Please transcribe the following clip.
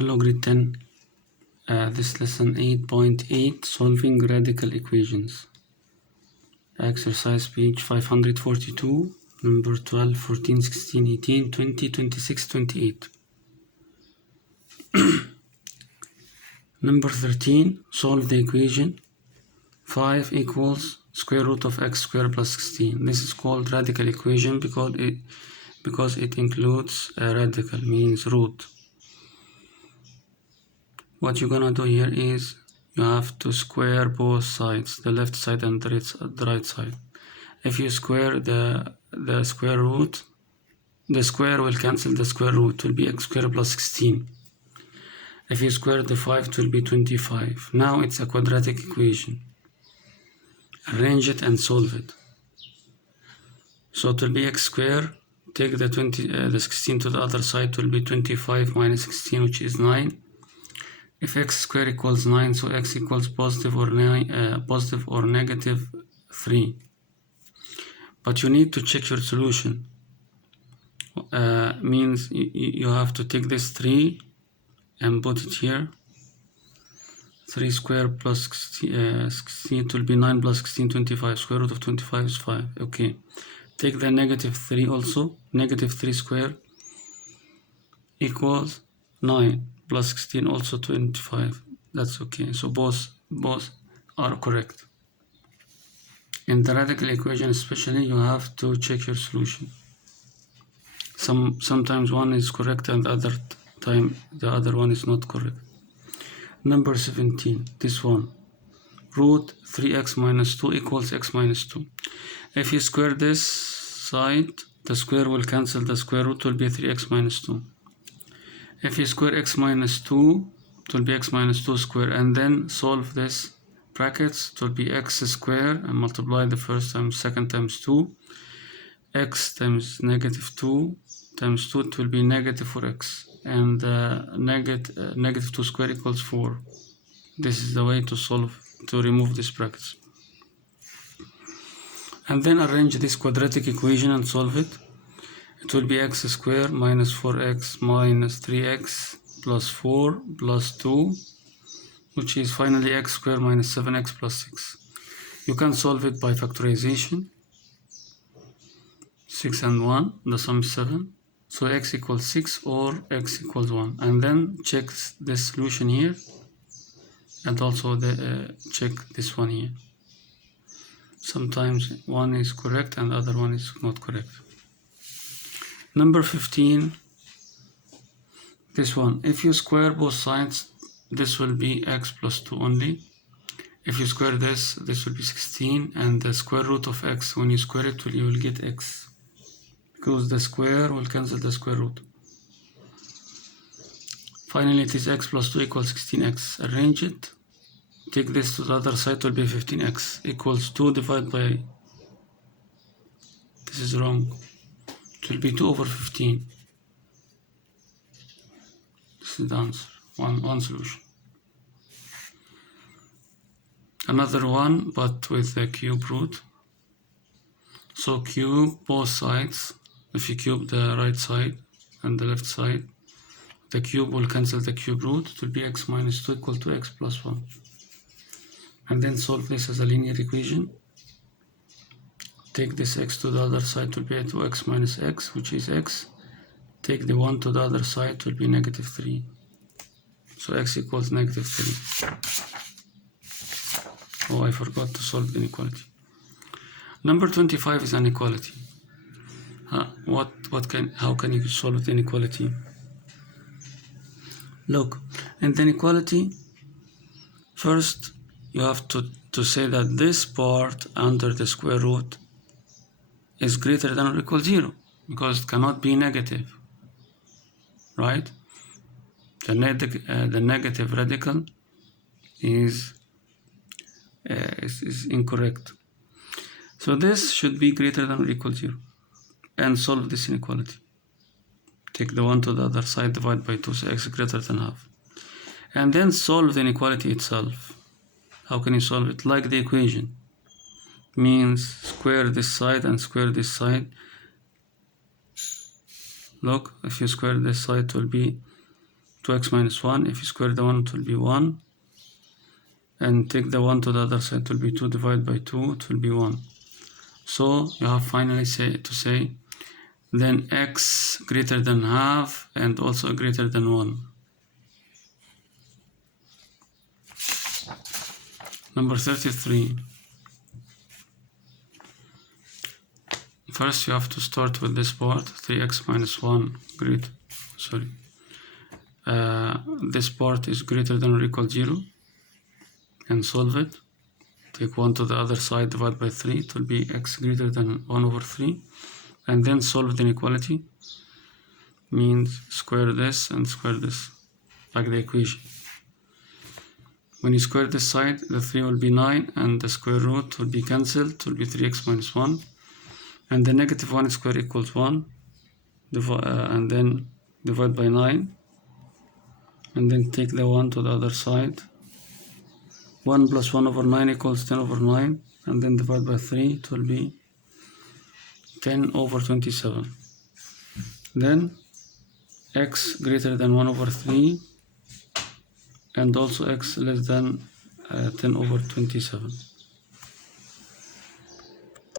Hello grade 10, this lesson 8.8, solving radical equations. Exercise page 542, number 12, 14, 16, 18, 20, 26, 28. Number 13, solve the equation 5 equals square root of x squared plus 16. This is called radical equation because it includes a radical, means root. What you're gonna do here is you have to square both sides, the left side and the right side. If you square the square root, the square will cancel the square root, it will be x squared plus 16. If you square the 5, it will be 25. Now it's a quadratic equation. Arrange it and solve it. So it will be x squared, take the 16 to the other side, it will be 25 minus 16, which is 9. If x squared equals 9, so x equals positive or negative 3. But you need to check your solution. Means you have to take this 3 and put it here. 3 squared plus 16, it will be 9 plus 16, 25. Square root of 25 is 5. Okay. Take the negative 3 also. Negative 3 squared equals 9. Plus 16 also 25. That's okay. So both are correct. In the radical equation especially, you have to check your solution. Sometimes one is correct and the other time the other one is not correct. Number 17, this one. Root 3x minus 2 equals x minus 2. If you square this side, the square will cancel the square root, will be 3x minus 2. If you square x minus 2, it will be x minus 2 square, and then solve this brackets, it will be x square, and multiply the first times second times 2. X times negative 2 times 2, it will be negative 4x, and negative 2 square equals 4. This is the way to solve, to remove these brackets. And then arrange this quadratic equation and solve it. It will be x squared minus 4x minus 3x plus 4 plus 2, which is finally x squared minus 7x plus 6. You can solve it by factorization. 6 and 1, the sum is 7. So x equals 6 or x equals 1. And then check the solution here. And also check this one here. Sometimes one is correct and the other one is not correct. Number 15, this one. If you square both sides, this will be x plus 2 only. If you square this will be 16, and the square root of x, when you square it, you will get x, because the square will cancel the square root. Finally, it is x plus 2 equals 16x. Arrange it. Take this to the other side, it will be 15x equals 2 divided by, this is wrong. It will be 2 over 15. This is the answer. One solution. Another one, but with the cube root. So cube both sides. If you cube the right side and the left side, the cube will cancel the cube root. It will be x minus 2 equal to x plus 1. And then solve this as a linear equation. Take this x to the other side, will be 2x minus x, which is x. Take the 1 to the other side, will be negative 3. So x equals negative 3. Oh, I forgot to solve the inequality. Number 25 is an inequality. How can you solve the inequality? Look, in the inequality, first you have to say that this part under the square root is greater than or equal 0, because it cannot be negative, right? The negative radical is incorrect. So this should be greater than or equal 0, and solve this inequality. Take the 1 to the other side, divide by 2, so x is greater than half. And then solve the inequality itself. How can you solve it? Like the equation. Means square this side and square this side. Look, if you square this side, it will be 2x minus 1. If you square the 1, it will be 1. And take the 1 to the other side, it will be 2 divided by 2, it will be 1. So you have finally to say then x greater than half and also greater than 1. Number 33. First you have to start with this part, 3x minus 1 this part is greater than or equal 0, and solve it. Take 1 to the other side, divide by 3, it will be x greater than 1 over 3, and then solve the inequality, means square this and square this, like the equation. When you square this side, the 3 will be 9, and the square root will be cancelled, it will be 3x minus 1, and the negative 1 square equals 1, and then divide by 9, and then take the 1 to the other side. 1 plus 1 over 9 equals 10 over 9, and then divide by 3, it will be 10 over 27. Then x greater than 1 over 3, and also x less than 10 over 27.